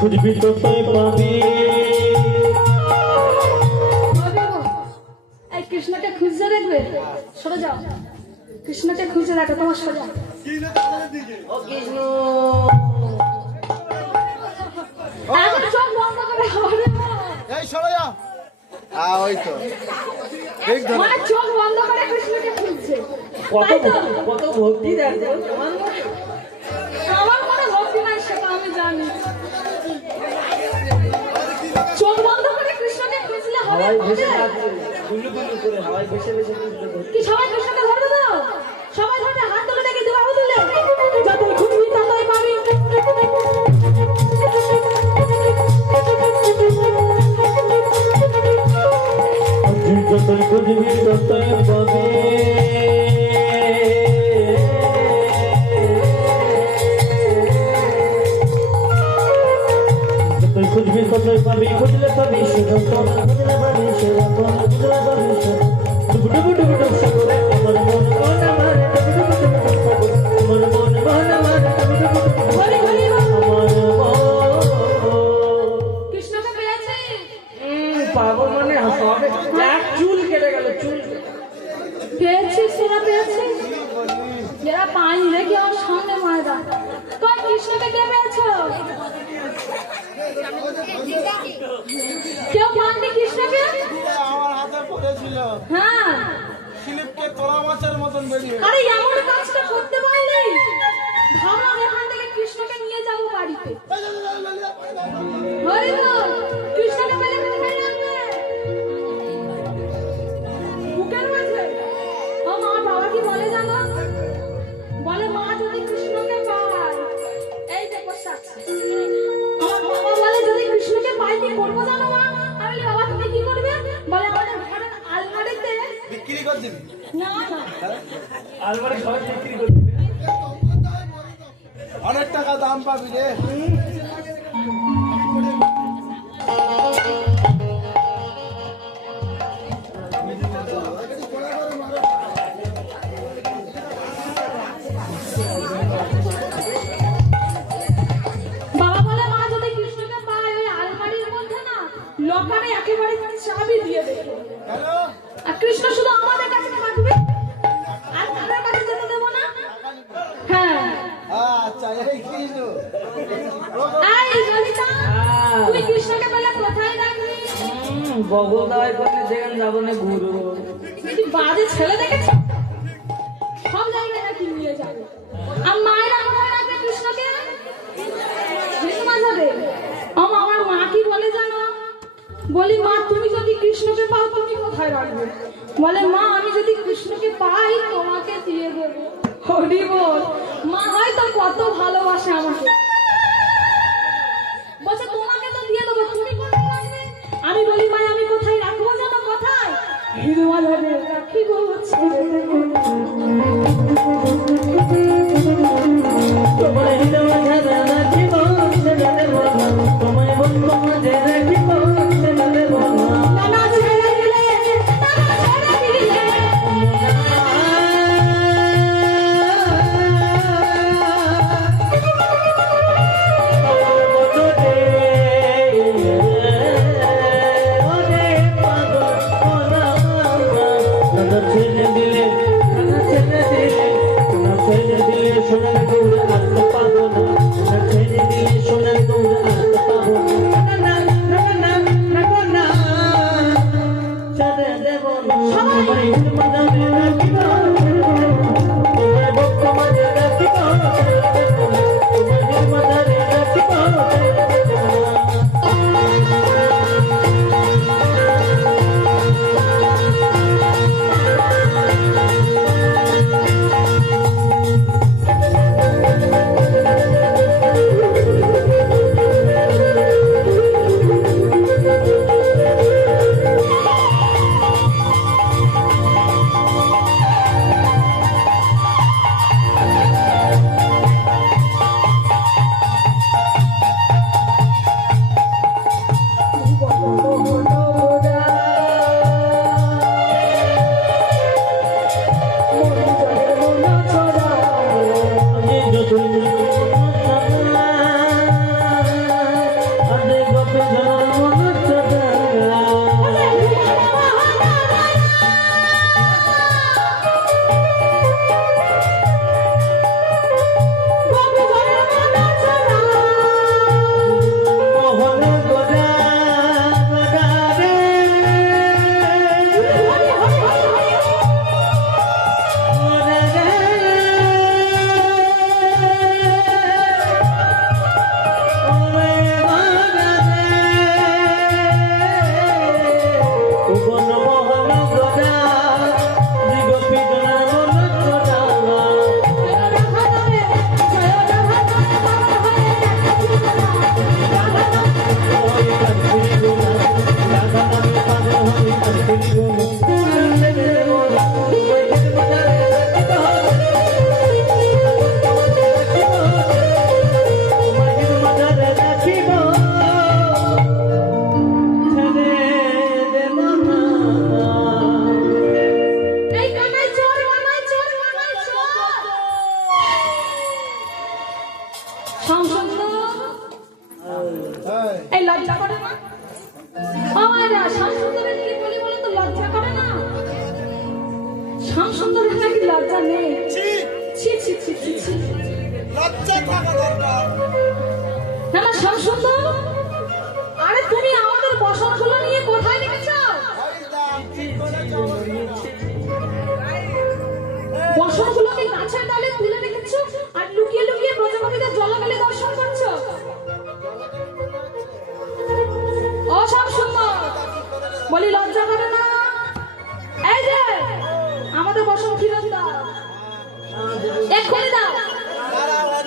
খুঁজবি তো তুই পাবি। এই কৃষ্ণকে খুঁজতে দেখবে, সরে যাও। কৃষ্ণকে খুঁজে দেখো, তোমার সোজা। ও কৃষ্ণ, এখন চোখ বন্ধ করে হবে না। এই সরে যা। ওই তো ঠিক ধরে। মানে চোখ বন্ধ করে কৃষ্ণকে খুঁজছে। কত তাই তো? কত ভক্তি দেখো তোমার মধ্যে। আমার কোনো ভক্তি নাই, সেটা আমি জানি। চোখ বন্ধ করে কৃষ্ণকে খুঁজলে হবে হাওয়ায় ভেসে হবে? থাকবে, গুলু গুলু করে হাওয়ায় ভেসে ভেসে খুঁজতে থাকবে। কি সবাই কৃষ্ণকে ধরতে দাও? সবাই ধরতে হাত তুলে দেখি, দুবার তুলে যতই খুঁজবি ততই পাবি। যতই খুঁজবি ততই পাবি। যতই খুঁজবি ততই পাবি, খুঁজলে পাবি সেরকম, খুঁজলে পাবি সেরকম, খুঁজলে পাবি সেরকম। ডুবু ডুবু ডুবু ডুবু সাগরে আমার মন মন আমার, ডুবু ডুবু ডুবু ডুবু সাগরে আমার মন মন আমার, ডুবু ডুবু ডুবু ডুবু হরি হরি বল। আমার মন। কৃষ্ণকে পেয়েছিস? পাবো মানে হবে, এক চুল কেটে গেল, চুল। পেয়েছিস, তোরা পেয়েছিস? যারা পায়নি রেখে আমার সামনে মারা। কই কৃষ্ণকে কে পেয়েছ? কেউ পাননি কৃষ্ণকে? আমার হাতে পড়েছিল, হ্যাঁ। স্লিপকে তোলা মাছের মতন বেরিয়ে। আরে এমন কাজটা করতে পারলি? ভাবলাম এখান থেকে কৃষ্ণকে নিয়ে যাবো বাড়িতে। হরি বল। কৃষ্ণকে পেলে কোথায় যাবে? বুকের মাঝে। ও মা, বাবা কি বলে জানো? বলে মা যদি কৃষ্ণকে পায়, এই যে বসে আছে। আমার বাবা বলে যদি কৃষ্ণকে পাই কি করবো জানো মা? আমি বলি বাবা তুমি কি করবে? বলে আমাদের ঘরের আলমারিতে। বিক্রি করে দিবি। না না, আলমারি সবাই বিক্রি করবে। অনেক টাকা দাম পাবি রে। বাবা বলে মা যদি কৃষ্ণকে পায় ওই আলমারির মধ্যে না লকারে একেবারে চাবি দিয়ে দেবে। হ্যালো, আর কৃষ্ণ শুধু আমাদের কাছে থাকবে, আর কারোর কাছে যেতে দেবো না। হ্যাঁ। আচ্ছা এই কৃষ্ণ। এই ললিতা, তুই কৃষ্ণকে পেলে কোথায় রাখবি? বগল দাওয়াই করলে যেখানে যাবো না ঘুরো। তুই বাজে ছেলে দেখেছ? সব জায়গায় নাকি নিয়ে যাবে। আর মায়েরা কোথায় রাখবে কৃষ্ণকে? জেঠুমা যাবে। আমার মা কি বলে জানো? বলি মা তুমি যদি কৃষ্ণকে পাও তুমি কোথায় রাখবে? বলে মা আমি যদি কৃষ্ণকে পাই তোমাকে দিয়ে দেবো। হরি বল। মা হয়তো কত ভালোবাসে আমাকে, বলছে তোমাকে তো দিয়ে দেবো, তুমি কোথায় রাখবে? আমি বলি মা আমি কোথায় রাখবো জানো? কোথায়? হিমালয়ে রাখিব ছেড়ে দেবো। তোমার হৃদয় ঝাড়া রাখিব ছেড়ে দেব না, তোমায় বন্ধু মাঝে রাখিব ছেড়ে দেব না। নানা ছেড়ে দিলে, নানা ছেড়ে দিলে। শ্যামসুন্দর এই লজ্জা করে না আমার শ্যামসুন্দরের কি বলি বলে তো লজ্জা করে না শ্যামসুন্দরের নাকি লজ্জা নেই ছি ছি ছি ছি ছি লজ্জা থাকা দরকার। না না শ্যামসুন্দর আরে তুমি আমাদের বসনগুলো নিয়ে কোথায় রেখেছ বসনগুলোকে গাছের ডালে তুলে রেখেছো আর লুকিয়ে লুকিয়ে ব্রজকবিদের জলাগালে দর্শন করছো ও শ্যামসুন্দর বলি লজ্জা করে না এই যে আমাদের বসন ফিরত দাও এক্ষুনি দাও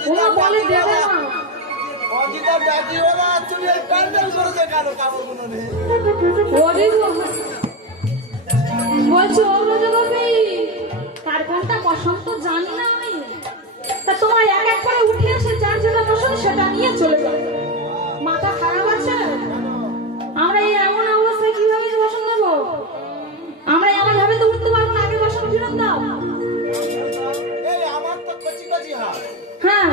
ওরা বলে দেবে না অজিতা ডাকি ওরা চুলে প্যান্ডেল করেছে কেন কাপড়গুলো নেই ওরে বলছো ও ব্রজকবি কার কোনটা বসন্ত জানি না আমি তা তোমরা এক এক করে উঠে এসে যার যেটা বসন সেটা নিয়ে চলে যাবে মাথা খারাপ আছে আমরা এই এমন অবস্থায় কিভাবে বসন নেবো আমরা এমন ভাবে তো উঠতে পারবো না আগে বসন ফিরত দাও এই আমার তো কচি কচি হাত হ্যাঁ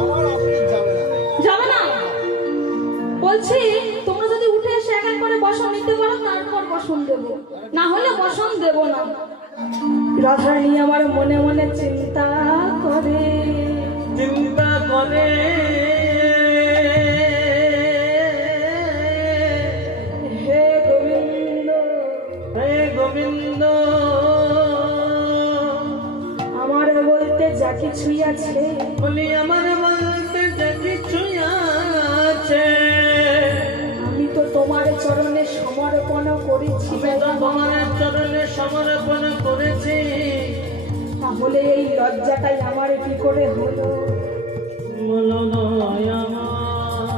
আমার অফিস যাবে না যাবে না বলছি তোমরা যদি উঠে এসে এক এক করে বসন নিতে পারো তারপর বসন দেবো না হলে বসন দেবো না রাধারানী আমার মনে মনে চিন্তা করে চিন্তা করে হে গোবিন্দ হে গোবিন্দ আমার বলতে যা কিছুই আছে বলি আমার বলতে যা কিছুই আছে আমি তো তোমার চরণে সমর্পণ করেছি তোমার চরণে সমর্পণ করেছি তাহলে এই লজ্জাটাই আমার কি করে হলো বলো নয় আমার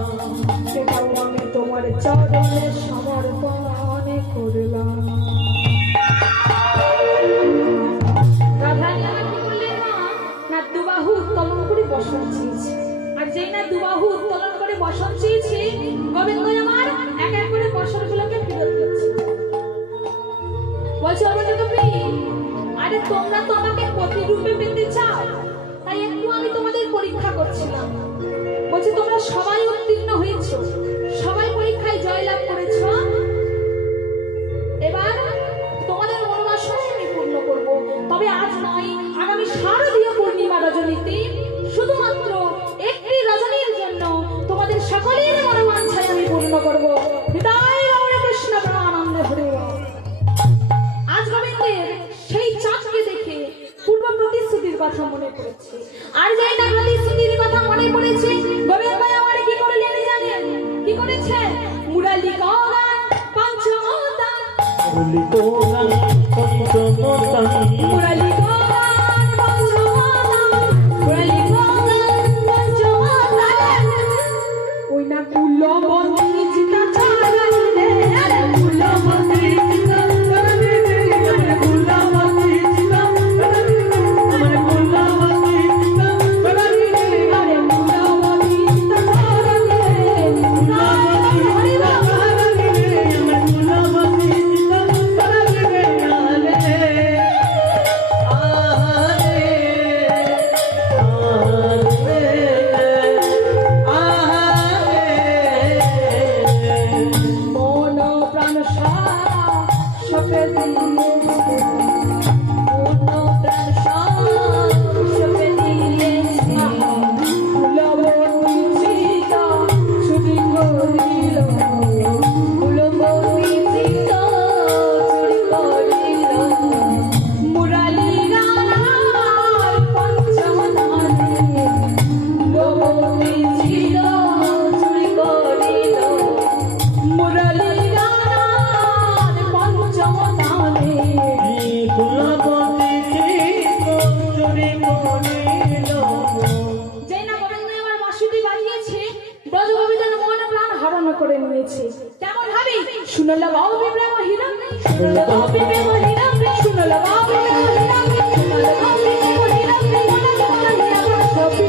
সেটাও আমি তোমার চরণে সমর্পণ করলাম রাধারানী আমার কি করলেন না দুবাহু উত্তোলন করে বসন চেয়েছে আর যেই না দুবাহু উত্তোলন করে বসন চেয়েছে গোবিন্দ আমার এক এক করে বসনগুলোকে ফেরত দিচ্ছে বলছে অবজগবি আরে তোমরা তো আমাকে প্রতিরূপে পেতে চাও তাই একটু আমি তোমাদের পরীক্ষা করছিলাম বলছে তোমরা সবাই উত্তীর্ণ হয়েছো সবাই পরীক্ষায় জয়লাভ করেছো এবার তোমাদের মনোবাসনা আমি পূর্ণ করব তবে আজ নয় আগামী শারদীয় পূর্ণিমা রজনীতে শুধুমাত্র একটি রজনীর জন্য তোমাদের সকলের মনোবাঞ্ছায় আমি পূর্ণ করব হৃদয় গৌর কৃষ্ণ প্রেমানন্দে হরে আজ গোবিন্দের সেই চাঁদকে দেখে পূর্ব প্রতিশ্রুতির কথা মনে পড়েছে আর যেই না প্রতিশ্রুতির কথা মনে পড়েছে গোবিন্দ আমার কি করলেন জানেন কি করেছে মুরালি গান পঞ্চমতা বলি তোগান পঞ্চমতান মুরালি গান পঞ্চমতা মুরালি গান পঞ্চমতা ওই না কুলবতী চিতা চালাইলে আরে কুলবতী চিতা চালাইলে আরে কুলবতী চিতা চালাইলে আমার কুলবতী চিতা চালাইলে আরে কুলবতী চিতা চালাইলে কুলবতী হরি বাবা আমার কুলবতী চিতা চালাইলে মন প্রাণ সপে দিয়েছে মন প্রাণ সপে দিয়েছে ফুলবতী চিতা চুরি করিল ফুলবতী চিতা চুরি করিল মুরালি গানার পঞ্চম ধানে ফুলবতী চিতা চুরি করিল মুরালি গানার পঞ্চম ধানে কুলবতী চিতা চুরি করিল যেই না গোবিন্দ আমার বাঁশুটি বাজিয়েছে ব্রজগোবিন্দের মন প্রাণ হরণ করে নিয়েছে কেমন ভাবি শুনল বাবু প্রেম হিরণ শুনল বাবু প্রেম হিরণ শুনল বাবু প্রেম হিরণ শুনল বাবু প্রেম হিরণ মনে মনে আমার সবই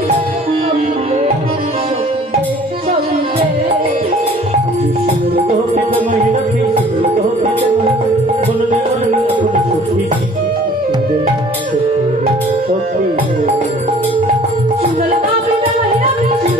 শুনল বাবু প্রেম হিরণ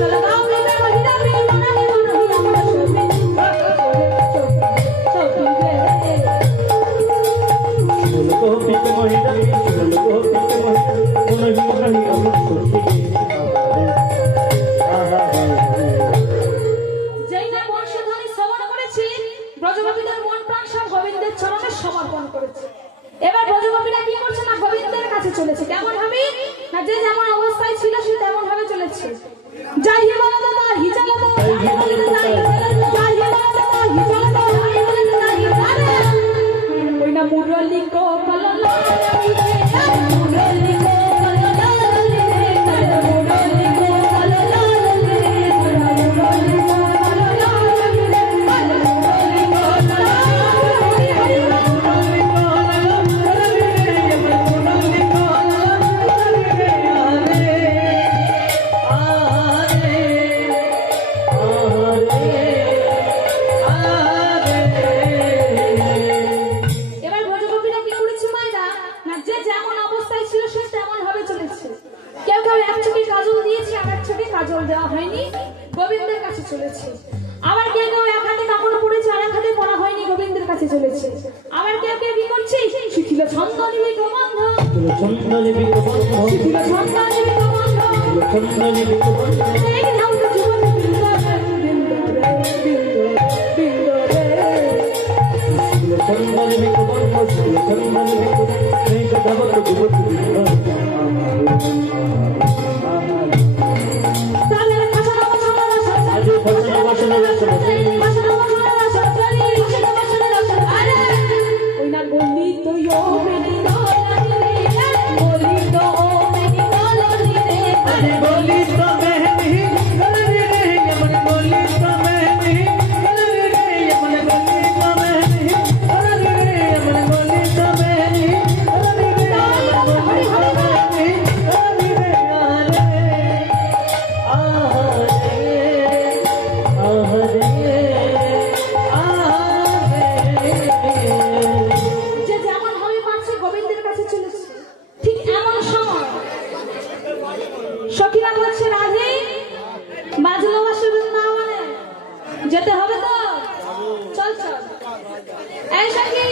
কাজল দেওয়া হয়নি, গোবিন্দের কাছে চলেছে। আবার কেউ কেউ এক হাতে কাপড় পরেছে আর এক হাতে পরা হয়নি, গোবিন্দের কাছে চলেছে। আবার কেউ কেউ কি করছে, শিখিল ছন্দ নিবি গোবন্ধ, ছন্দ নিবি গোবন্ধ, শিখিল ছন্দ নিবি গোবন্ধ, ছন্দ নিবি গোবন্ধ, এই নাও তো জীবন বৃন্দাবন, বৃন্দাবন, বৃন্দাবন। ছন্দ নিবি গোবন্ধ, ছন্দ নিবি গোবন্ধ, এই কথা বলতে গোবন্ধ তাদের খাসা খাসা খাসা আজ ফসল বসন রসন ওই না বলি তো ইয়ো মেরি দলানি রে, বলি তো ও মেরি দলানি রে, আরে বলি তো মেহনি গলরে রে यमन বলি তো মেহনি গলরে রে यमन বলি তো মেহনি গলরে রে यमन বলি তো মেহনি গলরে রে यमन বলি তো মেহনি গলরে রে যে যেমন ভাবে পারছে গোবিন্দের কাছে চলেছে। ঠিক এমন সময় সখীরা বলছে, রাধে বাজলো বাসে বৃন্দাবনে যেতে হবে তো, চল চল। এই সখী